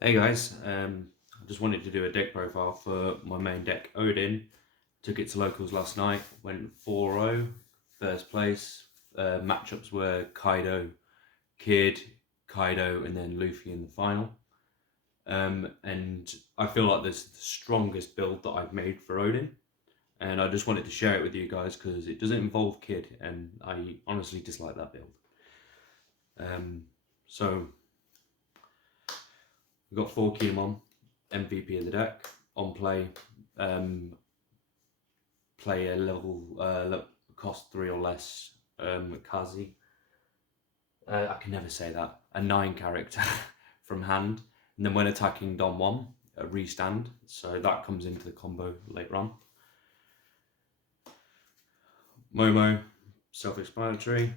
Hey guys, I just wanted to do a deck profile for my main deck, Odin. Took it to locals last night, went 4-0, first place. Matchups were Kaido, Kid, Kaido, and then Luffy in the final. And I feel like this is the strongest build that I've made for Odin. And I just wanted to share it with you guys because it doesn't involve Kid, and I honestly dislike that build. So we've got 4 Kinemon, MVP of the deck, on play. Um, Play a level cost 3 or less Kazi. I can never say that. A 9 character from hand. And then when attacking Don 1, a restand. So that comes into the combo later on. Momo, self-explanatory.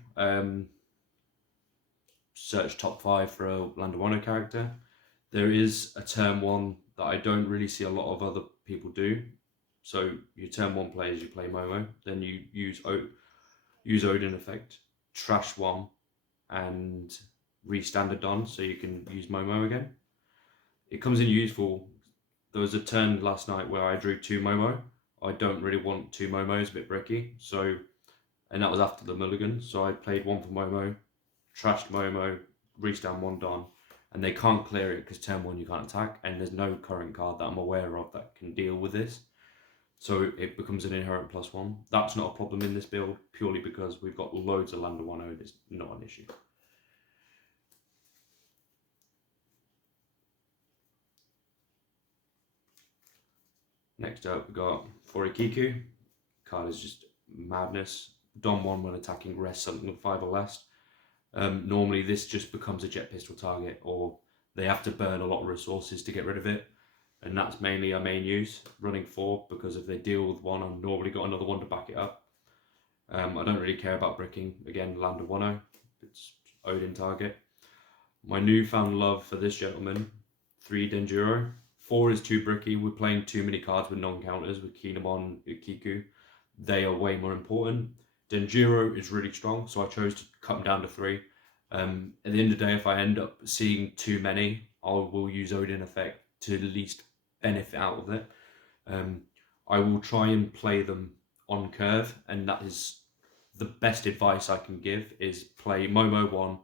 Search top 5 for a Wano character. There is a turn 1 that I don't really see a lot of other people do. So your turn 1 players, you play Momo. Then you use Odin effect, trash 1, and restand a Don so you can use Momo again. It comes in useful. There was a turn last night where I drew 2 Momo. I don't really want 2 Momos, a bit bricky. So, and that was after the mulligan. So I played 1 for Momo, trashed Momo, restand 1 Don, and they can't clear it because turn 1 you can't attack, and there's no current card that I'm aware of that can deal with this. So it becomes an inherent +1. That's not a problem in this build, purely because we've got loads of land of Wano. It's not an issue. Next up, we've got Forikiku. Card is just madness. Don 1 when attacking, rest something with 5 or less. Normally this just becomes a jet pistol target, or they have to burn a lot of resources to get rid of it. And that's mainly our main use, running 4, because if they deal with 1, I've normally got another 1 to back it up. I don't really care about bricking. Again, land of Wano. It's Odin target. My newfound love for this gentleman, 3 Denjiro. 4 is too bricky. We're playing too many cards with non-counters with Kinemon, Kiku. They are way more important. Denjiro is really strong, so I chose to cut them down to 3. At the end of the day, if I end up seeing too many, I will use Odin effect to at least benefit out of it. I will try and play them on curve, and that is the best advice I can give, is play Momo 1,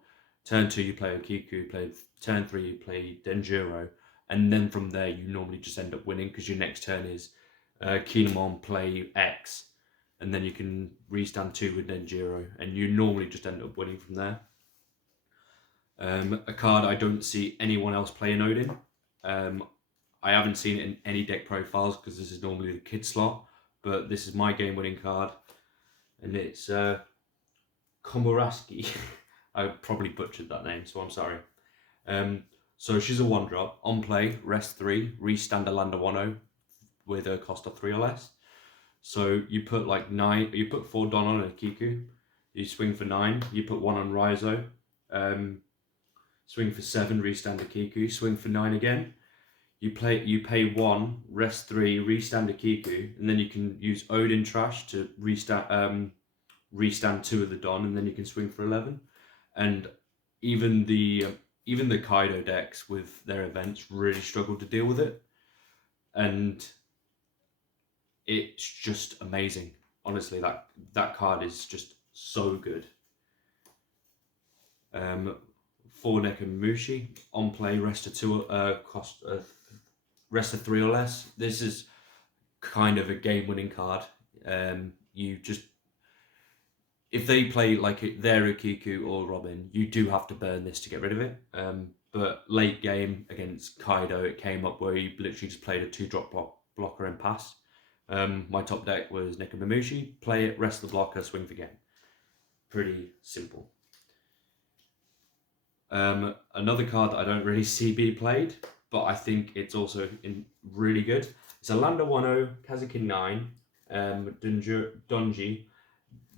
turn 2 you play Okiku, turn 3 you play Denjiro, and then from there you normally just end up winning because your next turn is Kinemon play X, and then you can restand 2 with Denjiro, and you normally just end up winning from there. A card I don't see anyone else playing Odin. I haven't seen it in any deck profiles because this is normally the kid slot, but this is my game-winning card, and it's Komuraski. I probably butchered that name, so I'm sorry. So she's a 1-drop. On play, rest 3, restand a land of Wano with a cost of 3 or less. So you put like 9, you put 4 Don on a Kiku, you swing for 9, you put 1 on Raizo, swing for 7, restand a Kiku, swing for 9 again. You pay 1, rest 3, restand a Kiku, and then you can use Odin Trash to restand 2 of the Don, and then you can swing for 11. And even the Kaido decks with their events really struggle to deal with it, and it's just amazing. Honestly, that card is just so good. 4 Nekomamushi on play, rest of 2, cost rest of 3 or less. This is kind of a game-winning card. You just, if they play like their Ukiku or Robin, you do have to burn this to get rid of it. But late game against Kaido, it came up where you literally just played a 2-drop blocker and pass. My top deck was Nekomamushi, play it, rest the blocker, swing for game. Pretty simple. Another card that I don't really see be played, but I think it's also really good. It's a Landa Wano, Kazakin 9, Donji.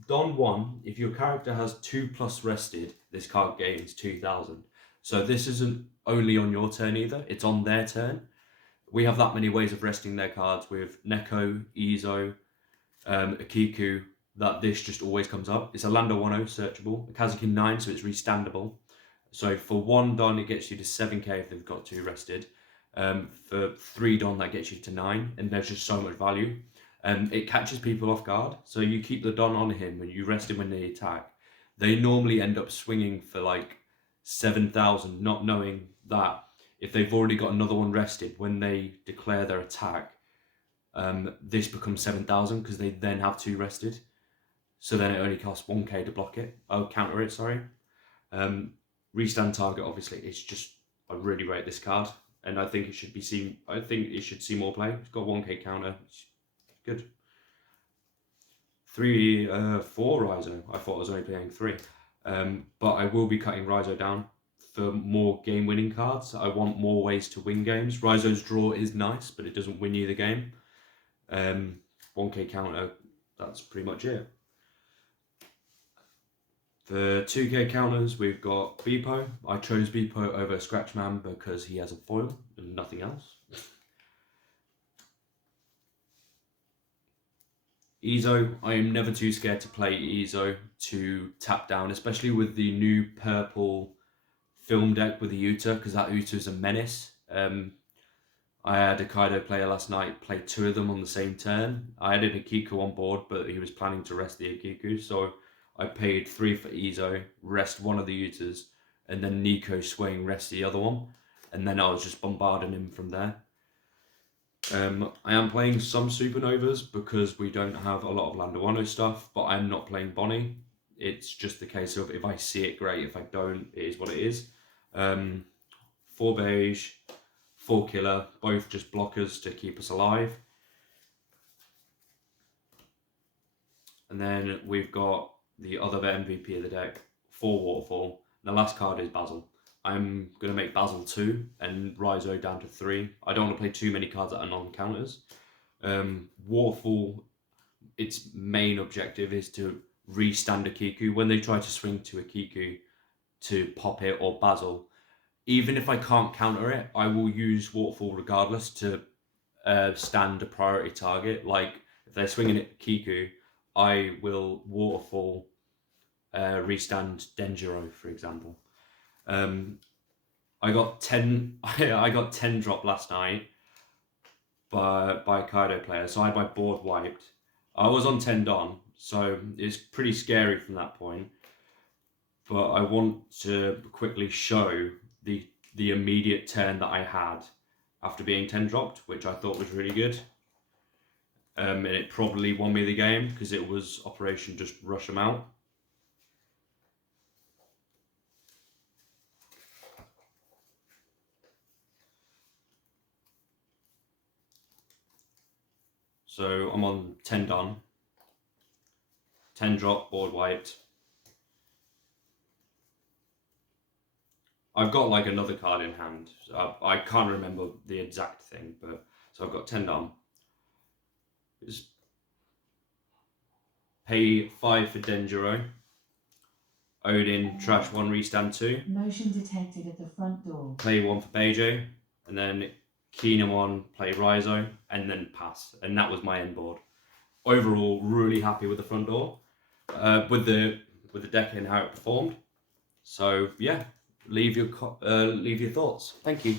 Don 1, if your character has 2+ rested, this card gains 2000. So this isn't only on your turn either, it's on their turn. We have that many ways of resting their cards with Neko, Izo, Akiku, that this just always comes up. It's a Landa Wano searchable, a Kazakin 9, so it's restandable. So for 1 Don, it gets you to 7k if they've got 2 rested. For 3 Don, that gets you to 9, and there's just so much value. It catches people off guard. So you keep the Don on him and you rest him when they attack. They normally end up swinging for like 7,000, not knowing that if they've already got another one rested, when they declare their attack, this becomes 7,000 because they then have 2 rested. So then it only costs 1k to block it. Oh, counter it, sorry. Restand target, obviously, it's just, I really rate this card, and I think it should be seen. I think it should see more play. It's got 1k counter. It's good. 4 Raizo. I thought I was only playing 3, but I will be cutting Raizo down for more game-winning cards. I want more ways to win games. Raizo's draw is nice, but it doesn't win you the game. 1k counter. That's pretty much it. For 2k counters, we've got Beepo. I chose Beepo over Scratchman because he has a foil and nothing else. Ezo, I am never too scared to play Ezo to tap down, especially with the new purple film deck with the Uta, because that Uta is a menace. I had a Kaido player last night play 2 of them on the same turn. I had an Akiku on board, but he was planning to rest the Akiku, so I paid 3 for Ezo, rest one of the Utas, and then Nico swing, rest the other one. And then I was just bombarding him from there. I am playing some Supernovas because we don't have a lot of Wano stuff, but I'm not playing Bonnie. It's just the case of if I see it, great. If I don't, it is what it is. 4 beige, 4 killer, both just blockers to keep us alive. And then we've got the other MVP of the deck, 4 Waterfall. The last card is Basil. I'm going to make Basil 2 and Raizo down to 3. I don't want to play too many cards that are non-counters. Waterfall, its main objective is to restand a Kiku. When they try to swing to a Kiku to pop it or Basil, even if I can't counter it, I will use Waterfall regardless to stand a priority target. Like if they're swinging at Kiku, I will Waterfall restand Denjiro, for example. I got 10. I got 10 drop last night by a Kaido player, so I had my board wiped. I was on 10 Don, so it's pretty scary from that point. But I want to quickly show the immediate turn that I had after being 10 dropped, which I thought was really good. And it probably won me the game because it was Operation Just Rush them out. So I'm on 10 Don, 10 drop, board wiped. I've got like another card in hand. I can't remember the exact thing, but so I've got 10 Don. Just pay 5 for Denjiro. Odin, trash 1, restand 2. Motion detected at the front door. Play 1 for Beijo, and then Keenum 1, play Raizo, and then pass. And that was my end board. Overall, really happy with the front door, with the deck and how it performed. So yeah, leave your thoughts. Thank you.